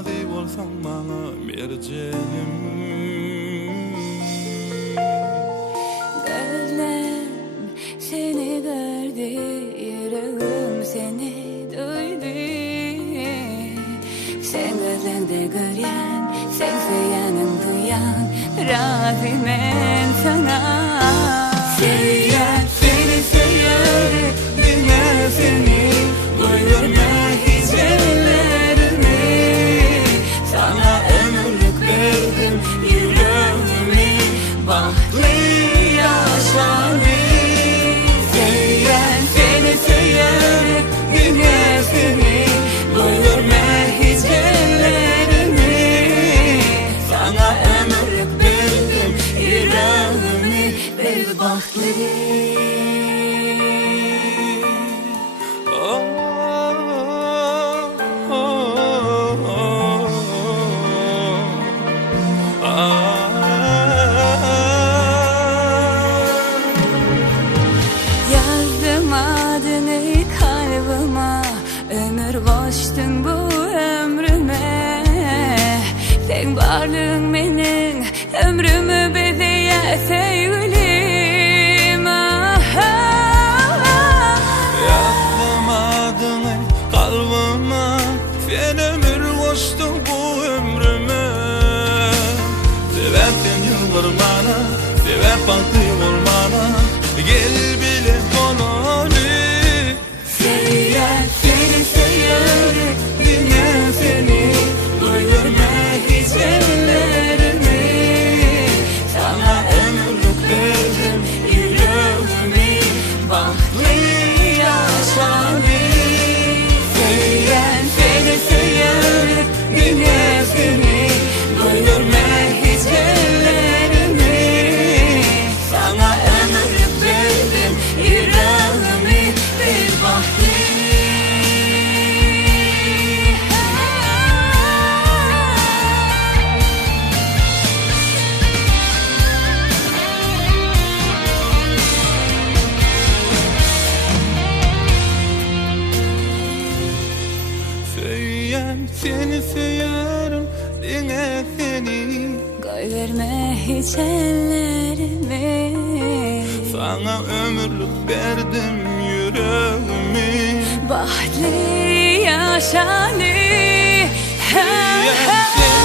Razi bolsaň bana merjenim. Gözlerim seni gördü, yüreğim seni duydu. Sen gözlerinde görýän, sen söýänin duýan, razy men sana. Seýär, seni seýär, diňe seni, doýurma hiç ellerimi. Sana ömürlük berdim yüreğimi, bahtly yaşany. Seýär, seni seýär, diňe seni, doýurma hiç ellerimi. Sana ömürlük berdim yüreğimi, bir bahtly. Yazdım adını kalbime, ömür koştun bu ömrüme. Sen varlığın benim ömrümü bezeyer sevgilim. Yazdım adını kalbime, sen ömür koştun bu ömrüme. Sebepten yıllar bana, sebep baktı olmana, gel bile onu. Seýär, seni seýär, diňe seni, doýurma hiç ellerimi. Sana ömürlük berdim yüreğimi, bahtly yaşany. Seýär, seni seýär, diňe seni, doýurma hiç ellerimi. Sana ömürlük berdim yüreğimi, bir bahtly. Seýär, seni seýärim, diňe seni, Koyverme hiç ellerimi. sana ömürlük berdim yüreğimi. Bahtly yaşany. Seýär, seni